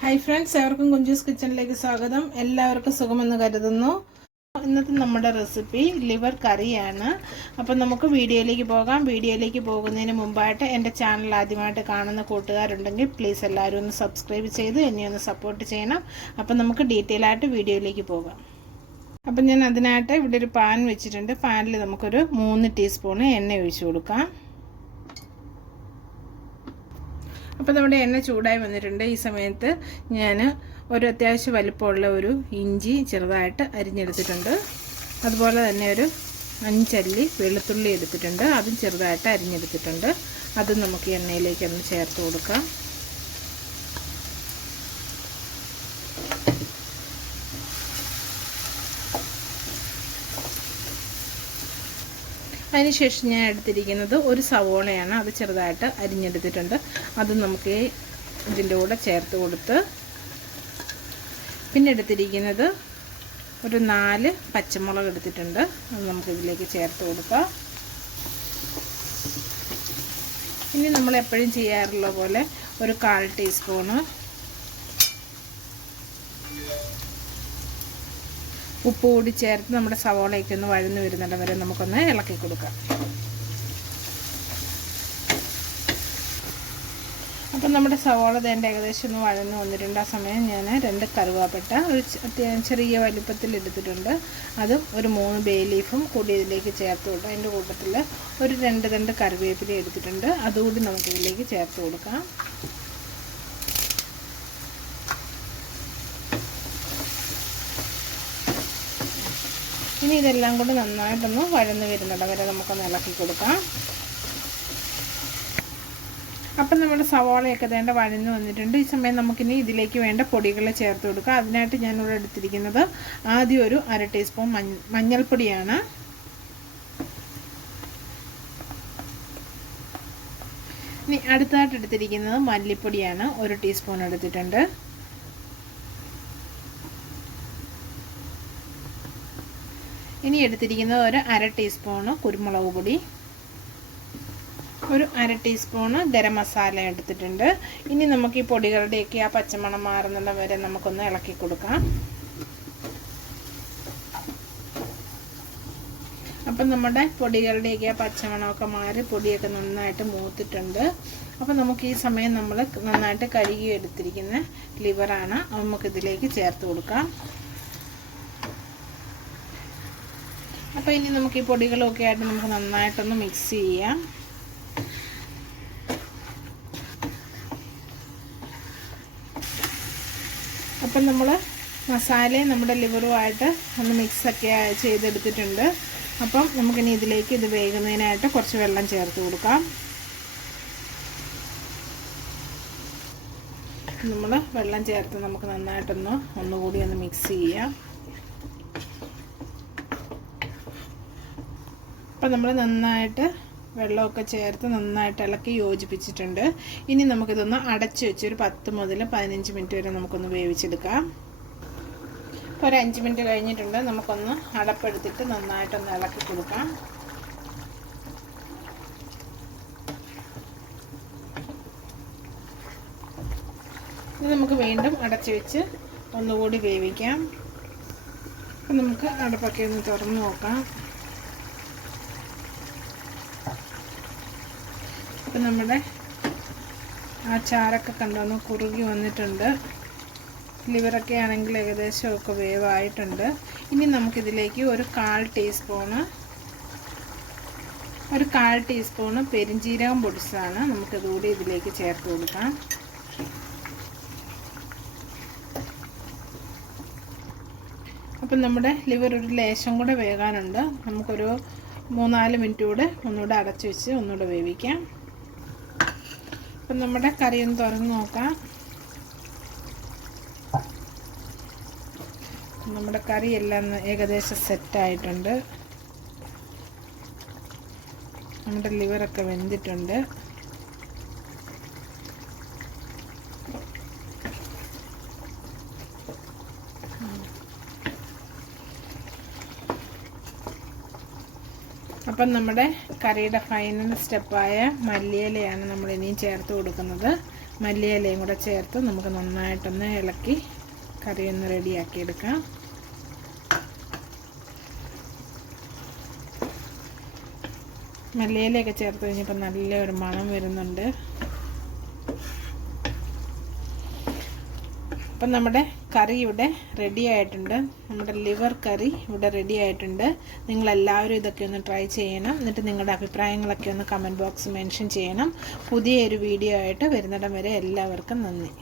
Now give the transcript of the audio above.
Hi friends എവർക്കും Kunjus കിച്ചണിലേക്ക് സ്വാഗതം. എല്ലാവർക്കും സുഖമെന്ന് കരുതുന്നു. ഇന്നത്തെ നമ്മുടെ റെസിപ്പി ലിവർ കറിയാണ് അപ്പം നമുക്ക് വീഡിയോയിലേക്ക് പോകാം. വീഡിയോയിലേക്ക് പോകുന്നതിന് മുമ്പായിട്ട് എന്റെ ചാനൽ ആദ്യമായിട്ട് കാണുന്ന കൂട്ടുകാരുണ്ടെങ്കിൽ പ്ലീസ് എല്ലാവരും ഒന്ന് സബ്സ്ക്രൈബ് ചെയ്ത് എന്നെ ഒന്ന് സപ്പോർട്ട് ചെയ്യണം. അപ്പം നമുക്ക് ഡീറ്റെയിൽ ആയിട്ട് വീഡിയോയിലേക്ക് പോകാം. അപ്പം ഞാൻ അതിനായിട്ട് ഇവിടെ ഒരു പാൻ വെച്ചിട്ടുണ്ട്. പാനിൽ നമുക്കൊരു മൂന്ന് ടീസ്പൂൺ എണ്ണ ഒഴിച്ചു കൊടുക്കാം. അപ്പോൾ നമ്മുടെ എണ്ണ ചൂടായി വന്നിട്ടുണ്ട്. ഈ സമയത്ത് ഞാൻ ഒരു അത്യാവശ്യം വലിപ്പമുള്ള ഒരു ഇഞ്ചി ചെറുതായിട്ട് അരിഞ്ഞെടുത്തിട്ടുണ്ട്. അതുപോലെ തന്നെ ഒരു അഞ്ചല്ലി വെളുത്തുള്ളി എടുത്തിട്ടുണ്ട്. അതും ചെറുതായിട്ട് അരിഞ്ഞെടുത്തിട്ടുണ്ട്. അതും നമുക്ക് എണ്ണയിലേക്ക് ഒന്ന് ചേർത്ത് കൊടുക്കാം. അതിനുശേഷം ഞാൻ എടുത്തിരിക്കുന്നത് ഒരു സവോളയാണ്. അത് ചെറുതായിട്ട് അരിഞ്ഞെടുത്തിട്ടുണ്ട്. അത് നമുക്ക് ഇതിന്റെ കൂടെ ചേർത്ത് കൊടുത്ത് പിന്നെ എടുത്തിരിക്കുന്നത് ഒരു നാല് പച്ചമുളക് എടുത്തിട്ടുണ്ട്. അത് നമുക്ക് ഇതിലേക്ക് ചേർത്ത് കൊടുക്കാം. ഇനി നമ്മൾ എപ്പോഴും ചെയ്യാറുള്ള പോലെ ഒരു കാൽ ടീസ്പൂണ് ഉപ്പ് കൂടി ചേർത്ത് നമ്മുടെ സവോളയൊക്കെ ഒന്ന് വഴന്നു വരുന്നിടം വരെ നമുക്കൊന്ന് ഇളക്കി കൊടുക്കാം. അപ്പം നമ്മുടെ സവോള തേണ്ട ഏകദേശം ഒന്ന് വഴന്നു വന്നിട്ടുണ്ട്. ആ സമയം ഞാൻ രണ്ട് കറുവാപ്പട്ട ഒരു ചെറിയ വലിപ്പത്തിൽ എടുത്തിട്ടുണ്ട്. അതും ഒരു മൂന്ന് ബേ ലീഫും കൂടി ഇതിലേക്ക് ചേർത്ത് കൊടുക്കാം. അതിന്റെ കൂട്ടത്തിൽ ഒരു രണ്ട് രണ്ട് കറിവേപ്പില എടുത്തിട്ടുണ്ട്. അതുകൂടി നമുക്കിതിലേക്ക് ചേർത്ത് കൊടുക്കാം. ഇനി ഇതെല്ലാം കൂടി നന്നായിട്ടൊന്ന് വഴന്ന് വരുന്നുണ്ട്. വരെ നമുക്കൊന്ന് ഇളക്കി കൊടുക്കാം. അപ്പം നമ്മുടെ സവാളയൊക്കെ വേണ്ട വഴന്ന് വന്നിട്ടുണ്ട്. ഈ സമയം നമുക്കിനി ഇതിലേക്ക് വേണ്ട പൊടികൾ ചേർത്ത് കൊടുക്കാം. അതിനായിട്ട് ഞാനിവിടെ എടുത്തിരിക്കുന്നത് ആദ്യം ഒരു അര ടീസ്പൂൺ മഞ്ഞൾപ്പൊടിയാണ്. ഇനി അടുത്തായിട്ട് എടുത്തിരിക്കുന്നത് മല്ലിപ്പൊടിയാണ്. ഒരു ടീസ്പൂൺ എടുത്തിട്ടുണ്ട്. ഇനി എടുത്തിരിക്കുന്നത് ഒരു അര ടീസ്പൂണ് കുരുമുളക് പൊടി. ഒരു അര ടീസ്പൂണ് ഗരം മസാല എടുത്തിട്ടുണ്ട്. ഇനി നമുക്ക് ഈ പൊടികളുടെയൊക്കെ ആ പച്ചമണം മാറുന്നിടം വരെ നമുക്കൊന്ന് ഇളക്കി കൊടുക്കാം. അപ്പം നമ്മുടെ പൊടികളുടെയൊക്കെ ആ പച്ചമണമൊക്കെ മാറി പൊടിയൊക്കെ നന്നായിട്ട് മൂത്തിട്ടുണ്ട്. അപ്പം നമുക്ക് ഈ സമയം നമ്മൾ നന്നായിട്ട് കഴുകി എടുത്തിരിക്കുന്ന ലിവറാണ് നമുക്കിതിലേക്ക് ചേർത്ത് കൊടുക്കാം. അപ്പോൾ ഇനി നമുക്ക് ഈ പൊടികളൊക്കെ ആയിട്ട് നമുക്ക് നന്നായിട്ടൊന്ന് മിക്സ് ചെയ്യാം. അപ്പം നമ്മൾ മസാലയും നമ്മുടെ ലിവറുമായിട്ട് ഒന്ന് മിക്സൊക്കെ ചെയ്തെടുത്തിട്ടുണ്ട്. അപ്പം നമുക്കിനി ഇതിലേക്ക് ഇത് വേകുന്നതിനായിട്ട് കുറച്ച് വെള്ളം ചേർത്ത് കൊടുക്കാം. നമ്മൾ വെള്ളം ചേർത്ത് നമുക്ക് നന്നായിട്ടൊന്ന് ഒന്നുകൂടി ഒന്ന് മിക്സ് ചെയ്യാം. അപ്പം നമ്മൾ നന്നായിട്ട് വെള്ളമൊക്കെ ചേർത്ത് നന്നായിട്ട് ഇളക്കി യോജിപ്പിച്ചിട്ടുണ്ട്. ഇനി നമുക്കിതൊന്ന് അടച്ചു വെച്ച് ഒരു പത്ത് മുതൽ പതിനഞ്ച് മിനിറ്റ് വരെ നമുക്കൊന്ന് വേവിച്ചെടുക്കാം. ഇപ്പോൾ ഒരു അഞ്ച് മിനിറ്റ് കഴിഞ്ഞിട്ടുണ്ട്. നമുക്കൊന്ന് അടപ്പെടുത്തിട്ട് നന്നായിട്ടൊന്ന് ഇളക്കി കൊടുക്കാം. ഇത് നമുക്ക് വീണ്ടും അടച്ചു വെച്ച് ഒന്നുകൂടി വേവിക്കാം. അപ്പം നമുക്ക് അടപ്പൊക്കെ ഒന്ന് തുറന്ന് നോക്കാം. അപ്പം നമ്മുടെ ആ ചാരൊക്കെ കണ്ടോന്ന് കുറുകി വന്നിട്ടുണ്ട്. ലിവറൊക്കെ ആണെങ്കിൽ ഏകദേശമൊക്കെ വേവായിട്ടുണ്ട്. ഇനി നമുക്കിതിലേക്ക് ഒരു കാൽ ടീസ്പൂണ് ഒരു കാൽ ടീസ്പൂണ് പെരിഞ്ജീരകം പൊടിച്ചതാണ് നമുക്കിതുകൂടി ഇതിലേക്ക് ചേർത്ത് കൊടുക്കാം. അപ്പം നമ്മുടെ ലിവർ ഒരു ലേശം കൂടെ വേകാനുണ്ട്. നമുക്കൊരു മൂന്നാൽ മിനിറ്റ് കൂടെ ഒന്നുകൂടെ അടച്ചു വെച്ച് ഒന്നുകൂടെ വേവിക്കാം. അപ്പം നമ്മുടെ കറി ഒന്ന് തുറന്ന് നോക്കാം. നമ്മുടെ കറി എല്ലാം ഏകദേശം സെറ്റായിട്ടുണ്ട് നമ്മുടെ ലിവറൊക്കെ വെന്തിട്ടുണ്ട്. അപ്പം നമ്മുടെ കറിയുടെ ഫൈനൽ സ്റ്റെപ്പായ മല്ലിയിലയാണ് നമ്മൾ ഇനിയും ചേർത്ത് കൊടുക്കുന്നത്. മല്ലിയിലയും കൂടെ ചേർത്ത് നമുക്ക് നന്നായിട്ടൊന്ന് ഇളക്കി കറി ഒന്ന് റെഡിയാക്കി എടുക്കാം മല്ലിയിലയൊക്കെ ചേർത്ത് കഴിഞ്ഞപ്പോൾ നല്ലൊരു മണം വരുന്നുണ്ട്. അപ്പം നമ്മുടെ കറി ഇവിടെ റെഡി ആയിട്ടുണ്ട്. നമ്മുടെ ലിവർ കറി ഇവിടെ റെഡി ആയിട്ടുണ്ട്. നിങ്ങളെല്ലാവരും ഇതൊക്കെ ഒന്ന് ട്രൈ ചെയ്യണം. എന്നിട്ട് നിങ്ങളുടെ അഭിപ്രായങ്ങളൊക്കെ ഒന്ന് കമന്റ് ബോക്സ് മെൻഷൻ ചെയ്യണം. പുതിയൊരു വീഡിയോ ആയിട്ട് വരുന്നിടം വരെ എല്ലാവർക്കും നന്ദി.